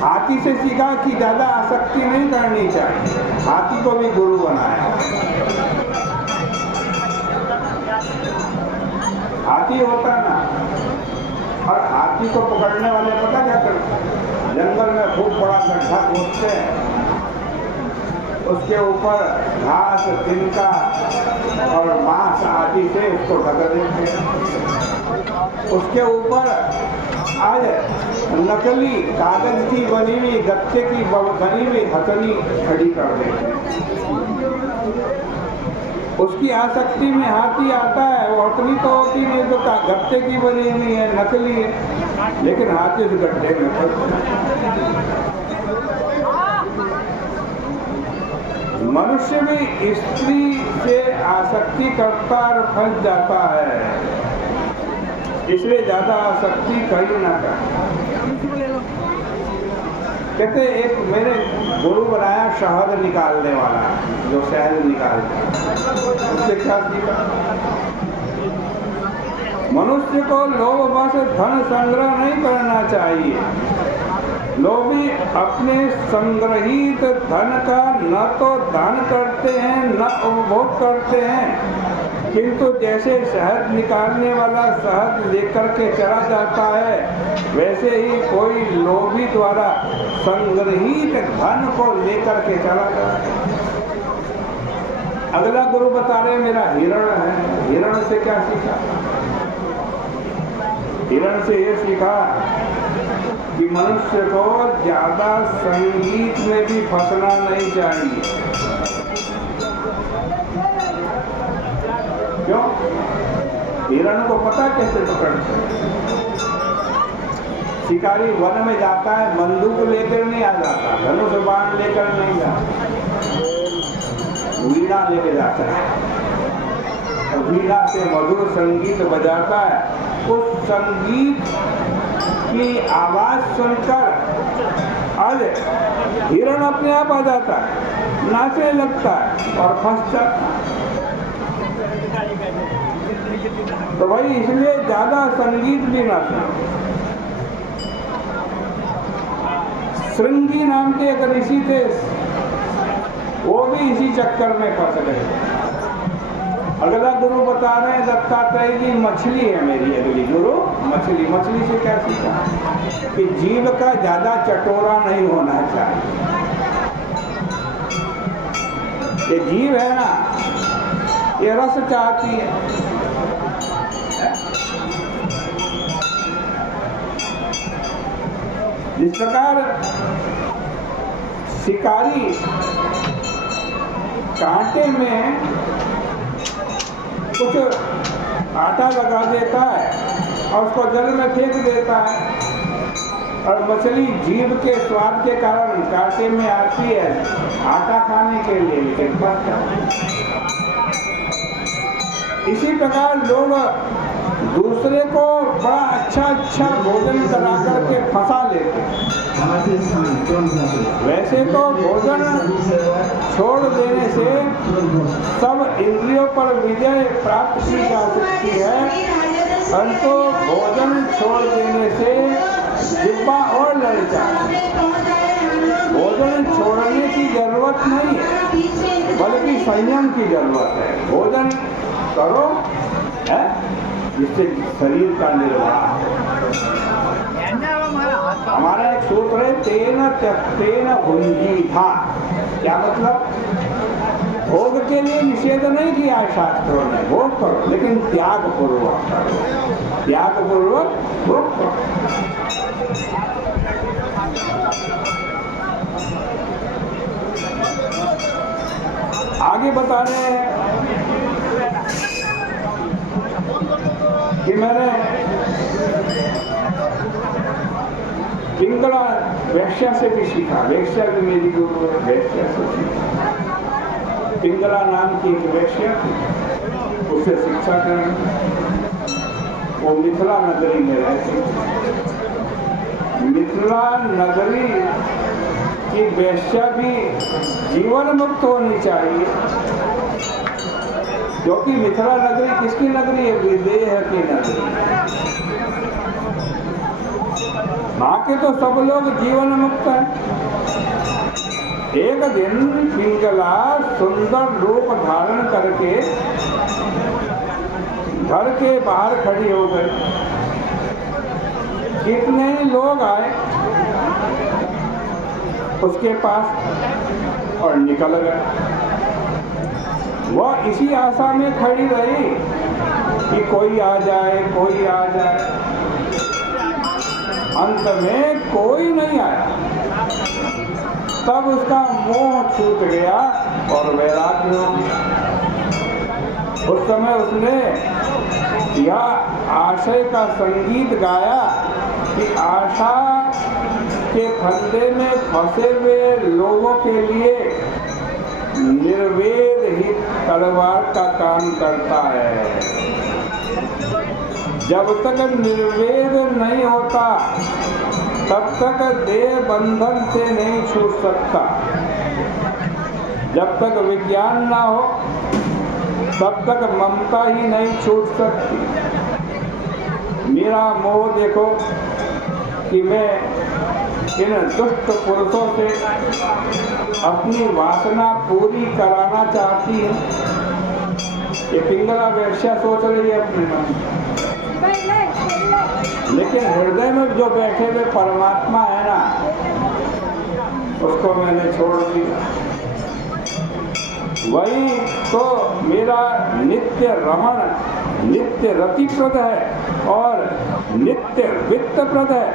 हाथी से सीखा कि ज्यादा आसक्ति नहीं करनी चाहिए, हाथी को भी गुरु बनाया। हाथी होता ना, और हाथी को पकड़ने वाले पता क्या करते हैं, जंगल में खूब बड़ा गड्ढा खोदते हैं, उसके ऊपर घास, तिनका और बांस आदि से उसको ढक देते हैं। उसके ऊपर आज नकली कागज की बनी हुई, गत्ते की बनी हुई हथनी खड़ी कर देते हैं। उसकी आसक्ति में हाथी आता है, वो हथनी तो होती नहीं, तो गत्ते की बनी हुई है, नकली है, लेकिन हाथी उस गड्ढे में फंसता है। मनुष्य भी स्त्री से आसक्ति करता और फंस जाता है, इसलिए ज्यादा आसक्ति कहीं ना कर। कहते एक मेरे गुरु बनाया शहद निकालने वाला, जो शहद निकालता, उससे क्या सीखा? मनुष्य को लोभवश धन संग्रह नहीं करना चाहिए। लोभी अपने संग्रहित धन का न तो दान करते हैं न उपभोग करते हैं, किंतु जैसे शहद निकालने वाला शहद लेकर के चला जाता है, वैसे ही कोई लोभी द्वारा संग्रहित धन को लेकर के चला जाता है। अगला गुरु बता रहे मेरा हिरण है। हिरण से क्या सीखा? हिरण से ये सीखा कि मनुष्य को ज्यादा संगीत में भी फंसना नहीं चाहिए। क्यों? हिरण को पता कैसे पकड़ते हैं? शिकारी वन में जाता है, बंदूक लेकर नहीं आ जाता, धनुष बाण लेकर नहीं जाता, वीणा लेके जाता है, वीणा से मधुर संगीत बजाता है। उस संगीत की आवाज सुनकर आज हिरण अपने आप आ जाता है, नाचने लगता है और फंस जाता है। तो भाई इसलिए ज्यादा संगीत भी ना सुनो। श्रृंगी नाम के एक ऋषि थे, वो भी इसी चक्कर में फंस गए। अगला गुरु बता रहे हैं दत्तात्रेय जी, मछली है मेरी अगली गुरु, मछली। मछली से क्या सीखा? कि जीव का ज्यादा चटोरा नहीं होना चाहिए। ये जीव है ना, ये रस चाहती है। जिस प्रकार शिकारी कांटे में कुछ आटा लगा देता है और उसको जल में फेंक देता है, और मछली जीभ के स्वाद के कारण कांटे में आती है आटा खाने के लिए, लेकिन फंस जाती है। इसी प्रकार लोग दूसरे को बड़ा अच्छा भोजन करा करके फंसा लेते हैं। वैसे तो भोजन छोड़ देने से सब इंद्रियों पर विजय प्राप्त की जा सकती है, परंतु भोजन छोड़ देने से जिह्वा और ललचा। भोजन छोड़ने की जरूरत नहीं है, बल्कि संयम की जरूरत है। भोजन करो है जिससे शरीर का निर्वाह। हमारा एक सूत्र है, तेन त्यक्तेन भुंजीथा। क्या मतलब? भोग के लिए निषेध नहीं किया है शास्त्रों ने, भोग करो लेकिन त्याग पूर्वक करो, त्याग पूर्वक भोग करो। आगे बता रहे हैं कि मैंने पिंगला वैश्या से भी सीखा। वैश्या भी मेरी गुरु है, वैश्या से सीखा। पिंगला नाम की एक वैश्या थी, उससे शिक्षा करनी। वो मिथिला नगरी में रहती। मिथिला नगरी की वैश्या भी जीवन मुक्त होनी चाहिए, क्योंकि मिथिला नगरी किसकी नगरी है? विदेह की नगरी। बाकी तो सब लोग जीवन मुक्त हैं। एक दिन पिंगला सुंदर रूप धारण करके घर के बाहर खड़ी हो गई। कितने लोग आए उसके पास और निकल गए। वह इसी आशा में खड़ी रही कि कोई आ जाए, कोई आ जाए। अंत में कोई नहीं आया। तब उसका मोह छूट गया और वैराग्य हो गया। उस समय उसने यह आशय का संगीत गाया कि आशा के फंदे में फंसे हुए लोगों के लिए निर्वेद ही तलवार का काम करता है। जब तक निर्वेद नहीं होता तब तक देह बंधन से नहीं छूट सकता। जब तक विज्ञान ना हो तब तक ममता ही नहीं छूट सकती। मेरा मोह देखो कि मैं इन दुष्ट पुरुषों से अपनी वासना पूरी कराना चाहती हूँ। ये पिंगला वेश्या सोच रही है अपने मन, लेकिन हृदय में जो बैठे हुए परमात्मा है ना, उसको मैंने छोड़ दिया। वही तो मेरा नित्य रमण, नित्य रतिप्रद है और नित्य वित्तप्रद है।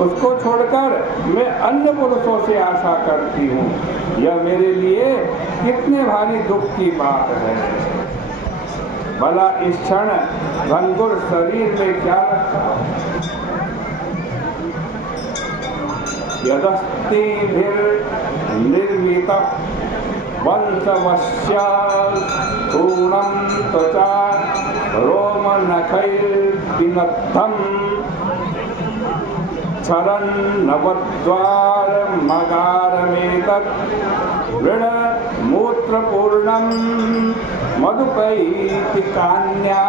उसको छोड़कर मैं अन्य पुरुषों से आशा करती हूँ। यह मेरे लिए कितने भारी दुख की बात है। भला इस क्षण भंगुर शरीर में क्या रखा? यदस्तिभिर्निर्मितः वंशवश्यास्तूणं त्वचा रोमनखैर्विनद्धम् क्षरन्नवद्वारमगारमेतत् वृणमूत्रपूर्णं मधुपैति कान्या।